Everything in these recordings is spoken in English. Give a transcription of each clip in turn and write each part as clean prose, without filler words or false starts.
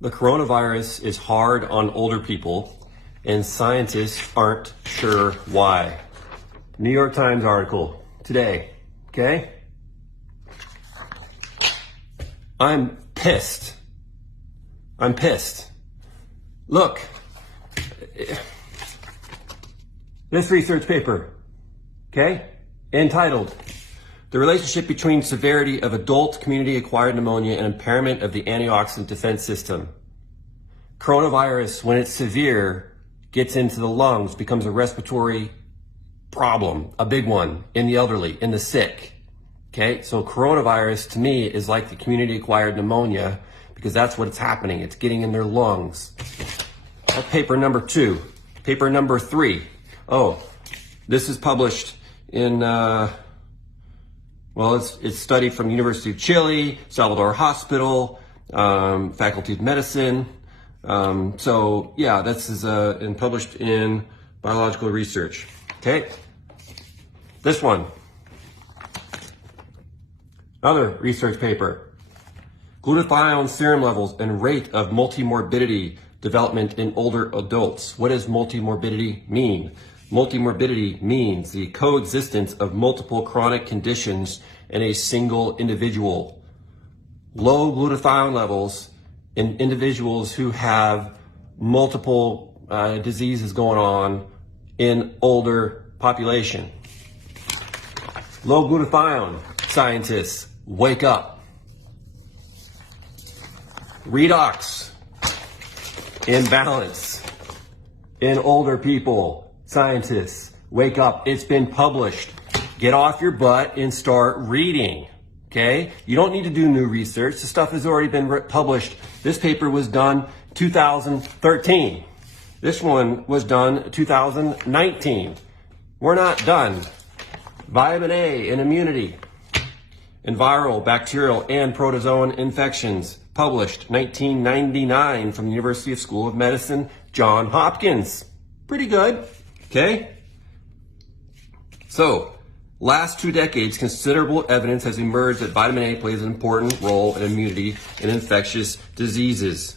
The coronavirus is hard on older people, and scientists aren't sure why. New York Times article today, okay? I'm pissed. Look, this research paper, okay, entitled, "The Relationship Between Severity of Adult Community-Acquired Pneumonia and Impairment of the Antioxidant Defense System." Coronavirus, when it's severe, gets into the lungs, becomes a respiratory problem, a big one, in the elderly, in the sick. Okay, so coronavirus to me is like the community-acquired pneumonia because that's what's happening. It's getting in their lungs. That's paper number 2. Paper number 3. Oh, this is published in, it's studied from University of Chile, Salvador Hospital, Faculty of Medicine. This is and published in Biological Research. Okay, this one. Another research paper. Glutathione serum levels and rate of multimorbidity development in older adults. What does multimorbidity mean? Multimorbidity means the coexistence of multiple chronic conditions in a single individual. Low glutathione levels in individuals who have multiple diseases going on in older population. Low glutathione, scientists, wake up. Redox imbalance in older people, scientists, wake up. It's been published. Get off your butt and start reading. Okay? You don't need to do new research. The stuff has already been published. This paper was done 2013. This one was done 2019. We're not done. Vitamin A and immunity in viral, bacterial, and protozoan infections. Published 1999 from the University School of Medicine, Johns Hopkins. Pretty good. Okay? So, last 2 decades, considerable evidence has emerged that vitamin A plays an important role in immunity in infectious diseases.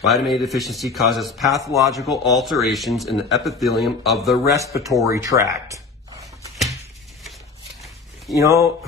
Vitamin A deficiency causes pathological alterations in the epithelium of the respiratory tract. You know,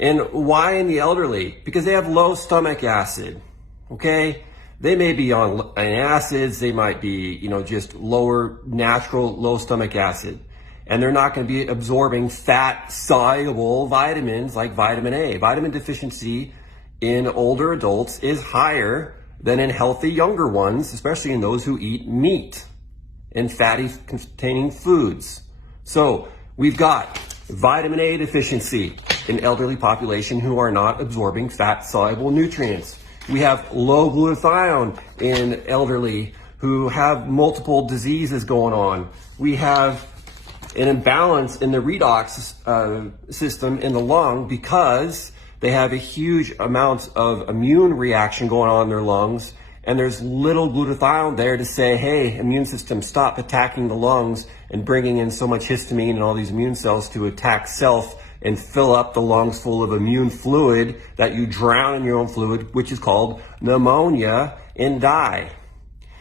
and why in the elderly? Because they have low stomach acid, okay? They may be on acids, they might be, just lower natural low stomach acid. And they're not going to be absorbing fat-soluble vitamins like vitamin A. Vitamin deficiency in older adults is higher than in healthy younger ones, especially in those who eat meat and fatty-containing foods. So we've got vitamin A deficiency in elderly population who are not absorbing fat-soluble nutrients. We have low glutathione in elderly who have multiple diseases going on. We have an imbalance in the redox system in the lung because they have a huge amount of immune reaction going on in their lungs, and there's little glutathione there to say, hey, immune system, stop attacking the lungs and bringing in so much histamine and all these immune cells to attack self and fill up the lungs full of immune fluid that you drown in your own fluid, which is called pneumonia, and die.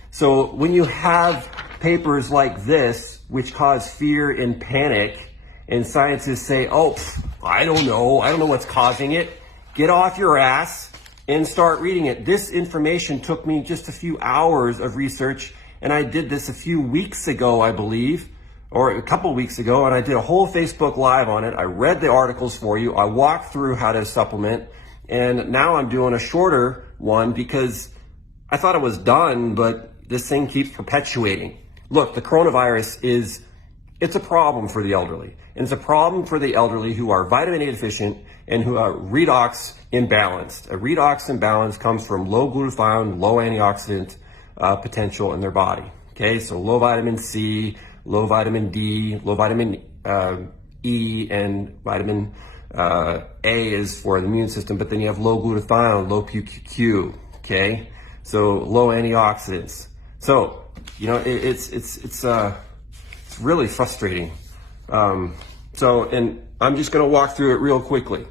So when you have papers like this, which cause fear and panic, and scientists say, I don't know what's causing it, get off your ass and start reading it. This information took me just a few hours of research, and I did this a few weeks ago, I believe, or a couple weeks ago, and I did a whole Facebook Live on it. I read the articles for you. I walked through how to supplement, and now I'm doing a shorter one because I thought it was done, but this thing keeps perpetuating. Look, the coronavirus it's a problem for the elderly. And it's a problem for the elderly who are vitamin A deficient and who are redox imbalanced. A redox imbalance comes from low glutathione, low antioxidant potential in their body. Okay, so low vitamin C, low vitamin D, low vitamin E, and vitamin A is for the immune system, but then you have low glutathione, low PQ, okay? So low antioxidants. So, it's really frustrating. And I'm just gonna walk through it real quickly.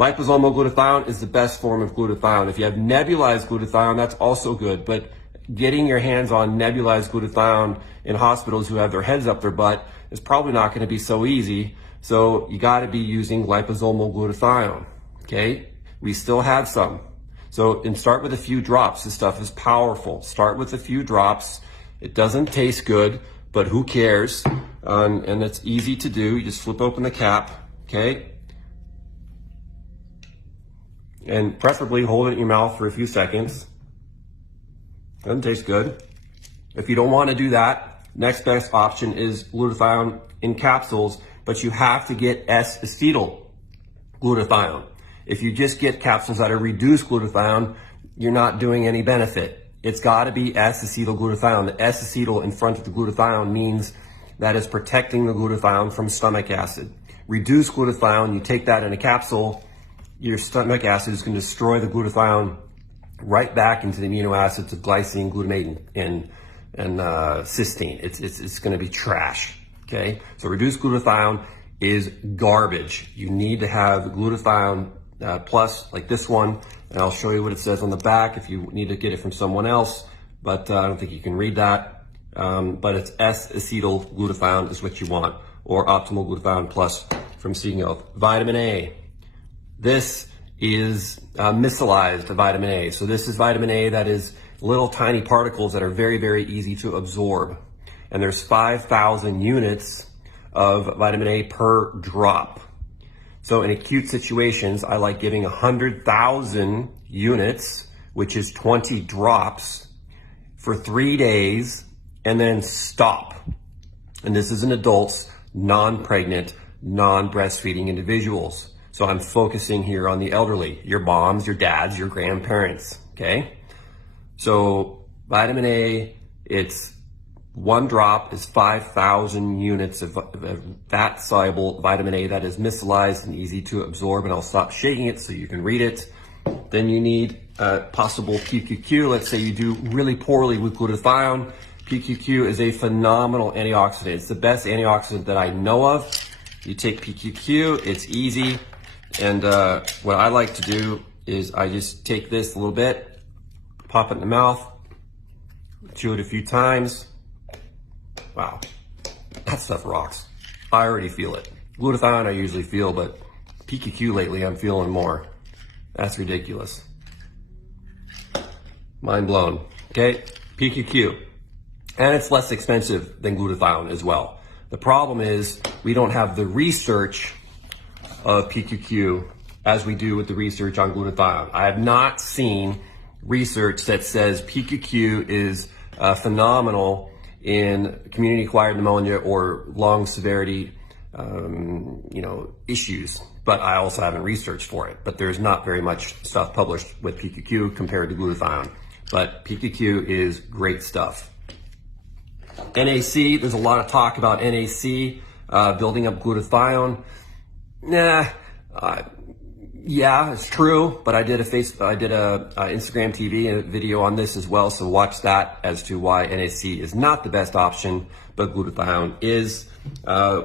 Liposomal glutathione is the best form of glutathione. If you have nebulized glutathione, that's also good, but getting your hands on nebulized glutathione in hospitals who have their heads up their butt is probably not going to be so easy. So you got to be using liposomal glutathione. Okay, we still have some. So, and start with a few drops. This stuff is powerful. Start with a few drops. It doesn't taste good, but who cares? And it's easy to do. You just flip open the cap, okay? And preferably hold it in your mouth for a few seconds. Doesn't taste good. If you don't want to do that, next best option is glutathione in capsules, but you have to get S-acetyl glutathione. If you just get capsules that are reduced glutathione, you're not doing any benefit. It's got to be S-acetyl glutathione. The S-acetyl in front of the glutathione means that it's protecting the glutathione from stomach acid. Reduced glutathione, you take that in a capsule, your stomach acid is going to destroy the glutathione right back into the amino acids of glycine, glutamate, and cysteine. It's going to be trash. Okay, so reduced glutathione is garbage. You need to have glutathione plus, like this one, and I'll show you what it says on the back if you need to get it from someone else, but I don't think you can read that. But it's S-acetyl glutathione is what you want, or optimal glutathione plus from Seeking Health. Vitamin A. This is micellized vitamin A. So this is vitamin A that is little tiny particles that are very, very easy to absorb. And there's 5,000 units of vitamin A per drop. So in acute situations, I like giving 100,000 units, which is 20 drops, for 3 days, and then stop. And this is in adults, non-pregnant, non-breastfeeding individuals. So I'm focusing here on the elderly, your moms, your dads, your grandparents, okay? So vitamin A, it's one drop is 5,000 units of fat-soluble vitamin A that is micellized and easy to absorb, and I'll stop shaking it so you can read it. Then you need possible PQQ. Let's say you do really poorly with glutathione. PQQ is a phenomenal antioxidant. It's the best antioxidant that I know of. You take PQQ, it's easy. And what I like to do is I just take this a little bit, pop it in the mouth, chew it a few times. Wow, that stuff rocks. I already feel it. Glutathione I usually feel, but PQQ lately I'm feeling more. That's ridiculous. Mind blown. Okay, PQQ. And it's less expensive than glutathione as well. The problem is we don't have the research of PQQ as we do with the research on glutathione. I have not seen research that says PQQ is phenomenal in community-acquired pneumonia or lung severity, issues. But I also haven't researched for it. But there's not very much stuff published with PQQ compared to glutathione. But PQQ is great stuff. NAC, there's a lot of talk about NAC, building up glutathione. Yeah, it's true, but I did a Instagram TV video on this as well, so watch that as to why NAC is not the best option, but glutathione is.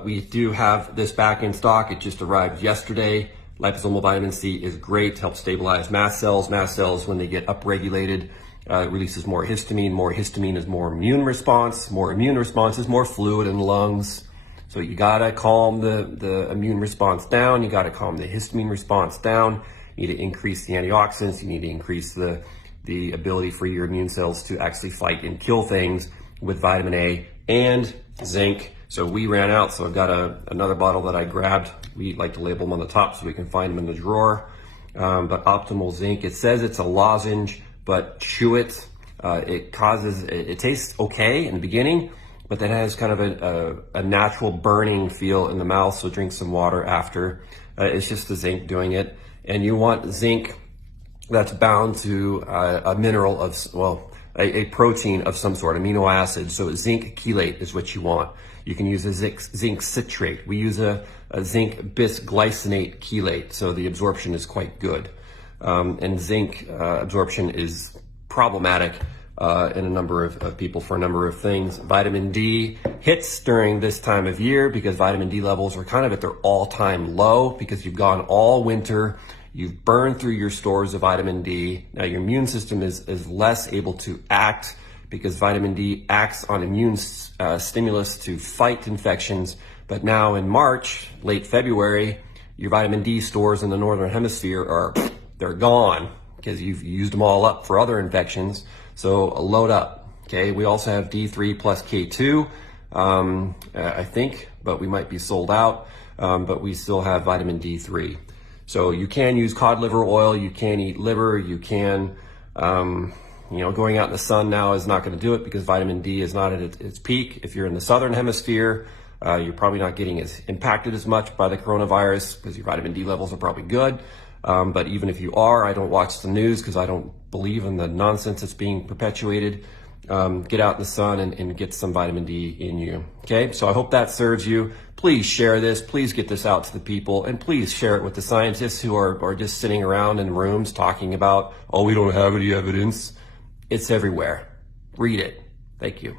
We do have this back in stock. It just arrived yesterday. Liposomal vitamin C is great to help stabilize mast cells. Mast cells, when they get upregulated, releases more histamine. More histamine is more immune response. More immune response is more fluid in the lungs. So you gotta calm the immune response down. You gotta calm the histamine response down. You need to increase the antioxidants. You need to increase the ability for your immune cells to actually fight and kill things with vitamin A and zinc. So we ran out, so I've got another bottle that I grabbed. We like to label them on the top so we can find them in the drawer. But optimal zinc, it says it's a lozenge, but chew it. It tastes okay in the beginning, but that has kind of a natural burning feel in the mouth, so drink some water after. It's just the zinc doing it. And you want zinc that's bound to a mineral of, a protein of some sort, amino acid. So zinc chelate is what you want. You can use a zinc citrate. We use a zinc bisglycinate chelate, so the absorption is quite good. And zinc absorption is problematic in a number of people for a number of things. Vitamin D hits during this time of year because vitamin D levels are kind of at their all-time low because you've gone all winter You've burned through your stores of vitamin D. Now your immune system is less able to act because vitamin D acts on immune stimulus to fight infections. But now in March, late February, your vitamin D stores in the Northern Hemisphere they're gone because you've used them all up for other infections. So load up, okay? We also have D3 plus K2, I think, but we might be sold out, but we still have vitamin D3. So you can use cod liver oil, you can eat liver, you can, going out in the sun now is not going to do it because vitamin D is not at its peak. If you're in the Southern Hemisphere, you're probably not getting as impacted as much by the coronavirus because your vitamin D levels are probably good. But even if you are, I don't watch the news because I don't believe in the nonsense that's being perpetuated. Get out in the sun and get some vitamin D in you. Okay, so I hope that serves you. Please share this. Please get this out to the people, and please share it with the scientists who are just sitting around in rooms talking about, oh, we don't have any evidence. It's everywhere. Read it. Thank you.